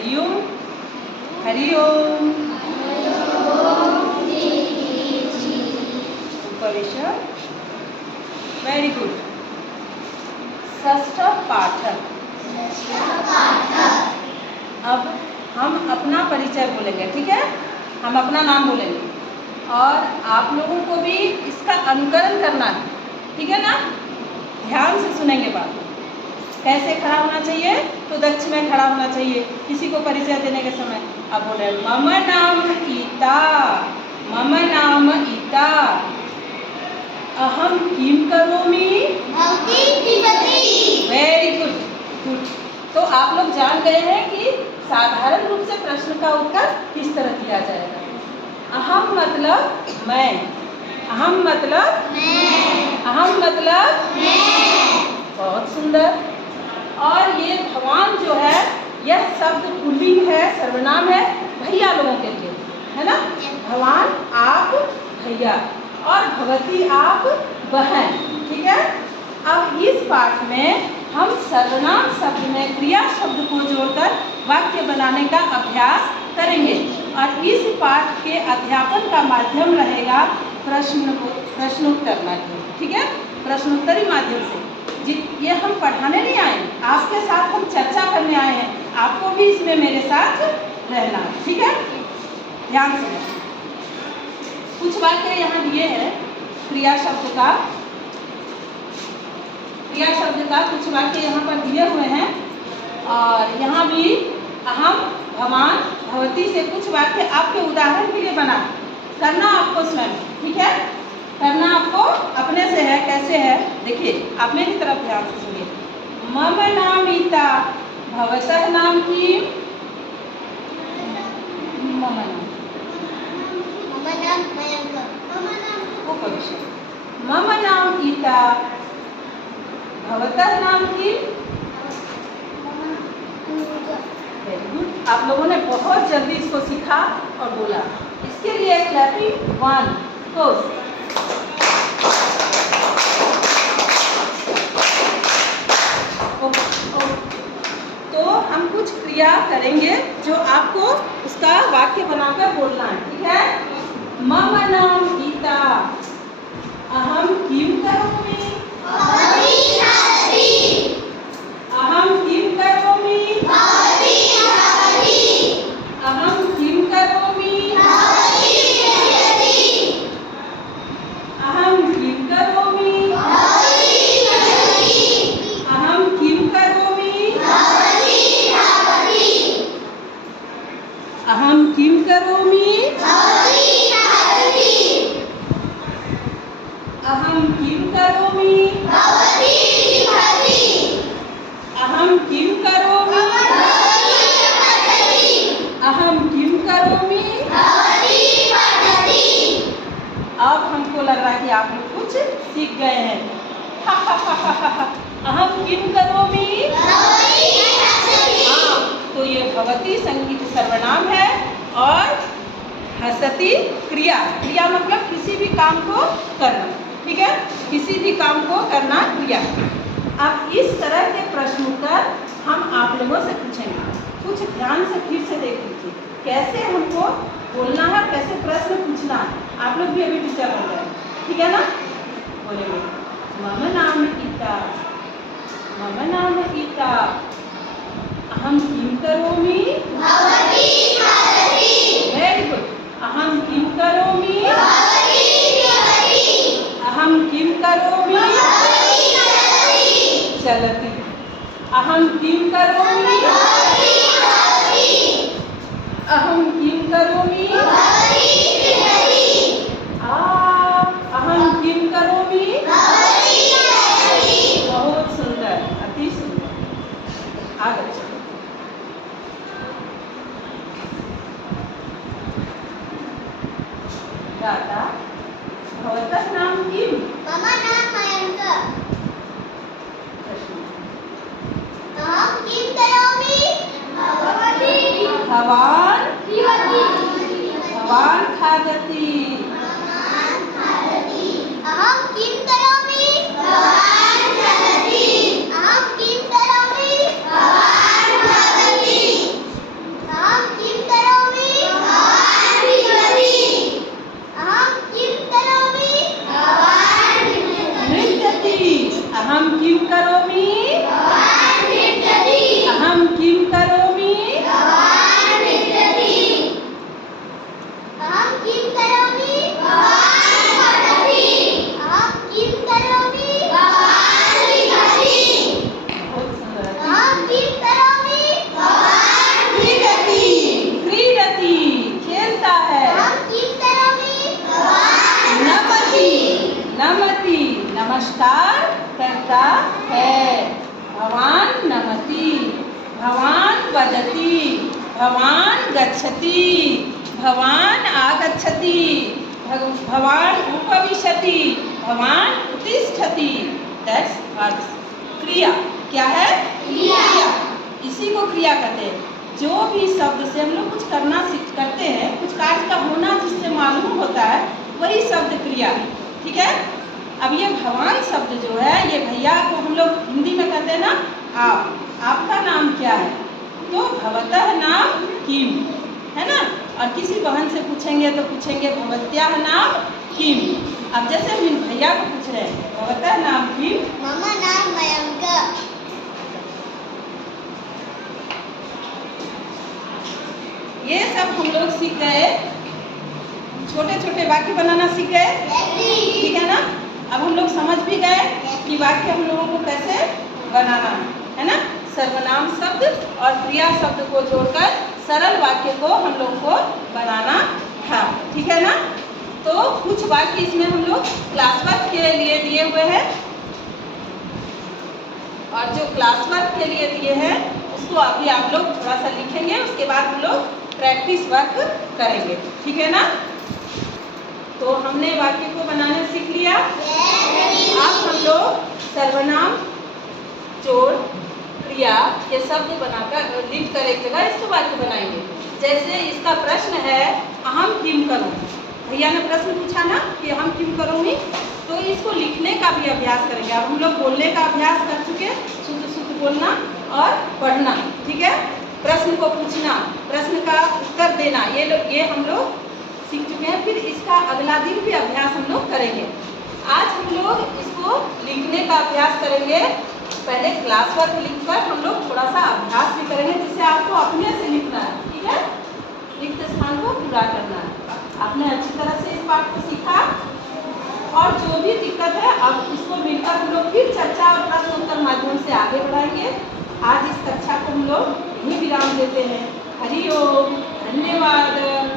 हरि ओम, हरि ओम। उपविश। Very good. षष्ठ पाठ। अब हम अपना परिचय बोलेंगे, ठीक है? हम अपना नाम बोलेंगे और आप लोगों को भी इसका अनुकरण करना है, ठीक है ना? ध्यान से सुनेंगे बात। कैसे खड़ा होना चाहिए? तो दक्ष में खड़ा होना चाहिए किसी को परिचय देने के समय। अब बोले मम नाम ईता, मम नाम ईता, अहम किम करोमि। Very good, good. तो आप लोग जान गए हैं कि साधारण रूप से प्रश्न का उत्तर किस तरह दिया जाएगा। अहम मतलब मैं, अहम मतलब मैं, अहम मतलब मैं। बहुत सुंदर। और ये भगवान जो है, यह शब्द पुल्लिंग है, सर्वनाम है भैया लोगों के लिए, है ना? भगवान आप भैया और भगवती आप बहन, ठीक है? अब इस पाठ में हम सर्वनाम शब्द में क्रिया शब्द को जोड़कर वाक्य बनाने का अभ्यास करेंगे और इस पाठ के अध्यापन का माध्यम रहेगा प्रश्नोत्तर माध्यम, ठीक है? प्रश्नोत्तरी माध्यम से। ये हम पढ़ाने नहीं आए, आपके साथ हम चर्चा करने आए हैं। आपको भी इसमें मेरे साथ रहना, ठीक है? ध्यान से। कुछ वाक्य यहाँ दिए हैं क्रिया शब्द का, क्रिया शब्द का कुछ वाक्य यहाँ पर दिए हुए हैं और यहाँ भी अहम, भवान, भवती से कुछ वाक्य आपके उदाहरण के लिए बना करना आपको स्वयं, ठीक है? करना आपको अपने से है। कैसे है देखिए, आप मेरी तरफ ध्यान से सुनिए। मम नाम ईता, भवतः नाम किम। मम नाम उपविश। मम नाम ईता, भवतः नाम किम। Very good. आप लोगों ने बहुत जल्दी इसको सीखा और बोला। इसके लिए क्लैपिंग 1 गोज़। तो हम कुछ क्रिया करेंगे जो आपको उसका वाक्य बनाकर बोलना है, ठीक है? मम नाम गीता, अहम किम करोमि। अहम किम करोमि। अहम किम करोमि। अहम किम करोमि। अहम किम करोमि। अहम किम करोमि। अहम किम करोमि। अहम किम करोमि। अहम किम करोमि। अब हमको लग रहा है कि आप लोग कुछ सीख गए हैं। अहम किम करोमि। हाँ, तो ये भवती संगीत सर्वनाम है और हसती क्रिया। क्रिया मतलब किसी भी काम को करना, ठीक है? किसी भी काम को करना क्रिया। अब इस तरह के प्रश्नोत्तर हम आप लोगों से पूछेंगे। कुछ ध्यान से फिर से देख लीजिए कैसे हमको बोलना है, कैसे प्रश्न पूछना है। आप लोग भी अभी टीचर बन जाए, ठीक है ना? बोलेंगे मम नाम गीता, मम नाम गीता, अहम किम करोमि। Very good. अहम किम करोमि। अहम किम करोमि। चलती। अहम किम करोमि। अहम किम करोमि। अहम किम करोमि। बहुत सुंदर, अति सुंदर। आगे चलो। दादा, भवतः नाम किम। मम नाम मयंक। अहम किम करोमि। भवान भवान खादति। अहम किम करोमि। अहम किम करोमि। वदति, भवान गच्छति, भवान आगच्छति, भवान उपविशति, भवान उत्तिष्ठति। That's verbs. क्रिया क्या है? क्रिया। इसी को क्रिया कहते हैं। जो भी शब्द से हम लोग कुछ करना करते हैं, कुछ कार्य का होना जिससे मालूम होता है, वही शब्द क्रिया है। ठीक है। अब ये भगवान शब्द जो है, ये भैया को हम लोग हिंदी में कहते हैं ना आप। आपका नाम क्या है? तो भवतः नाम किम, है ना। और किसी बहन से पूछेंगे तो पूछेंगे भवत्याः नाम किम। अब जैसे हम भैया को पूछ रहे हैं भवतः नाम किम, मम नाम मयंक। ये सब हम लोग सीख गए। छोटे छोटे वाक्य बनाना सीख गए। ठीक है ना। अब हम लोग समझ भी गए कि वाक्य हम लोगों को कैसे बनाना है ना। सर्वनाम शब्द और क्रिया शब्द को जोड़कर सरल वाक्य को हम लोग को बनाना था। ठीक है ना। तो कुछ वाक्य इसमें हम लोग क्लास वर्क के लिए दिए हुए हैं, और जो क्लास वर्क के लिए दिए हैं उसको अभी आप लोग थोड़ा सा लिखेंगे, उसके बाद हम लोग प्रैक्टिस वर्क करेंगे। ठीक है ना। तो हमने वाक्य को बनाना सीख लिया। अब हम लोग सर्वनाम, जोड़, क्रिया ये शब्द बनाकर लिख कर एक जगह इसको वाक्य बनाएंगे। जैसे इसका प्रश्न है अहम किम करूँ। भैया ने प्रश्न पूछा ना कि अहम किम करूँगी, तो इसको लिखने का भी अभ्यास करेंगे। अब हम लोग बोलने का अभ्यास कर चुके, शुद्ध शुद्ध बोलना और पढ़ना। ठीक है। प्रश्न को पूछना, प्रश्न का उत्तर देना, ये हम लोग सीख चुके हैं। फिर इसका अगला दिन भी अभ्यास हम लोग करेंगे। आज हम लोग इसको लिखने का अभ्यास करेंगे। पहले क्लास वर्क लिखकर हम लोग थोड़ा सा अभ्यास भी करेंगे, जिससे आपको अपने से लिखना है। ठीक है। रिक्त स्थान को पूरा करना है। आपने अच्छी तरह से इस पाठ को सीखा, और जो भी दिक्कत है अब इसको मिलकर हम लोग फिर चर्चा और प्रश्न उत्तर माध्यम से आगे बढ़ाएंगे। आज इस कक्षा को हम लोग यहीं विराम देते हैं। हरि ओम, धन्यवाद।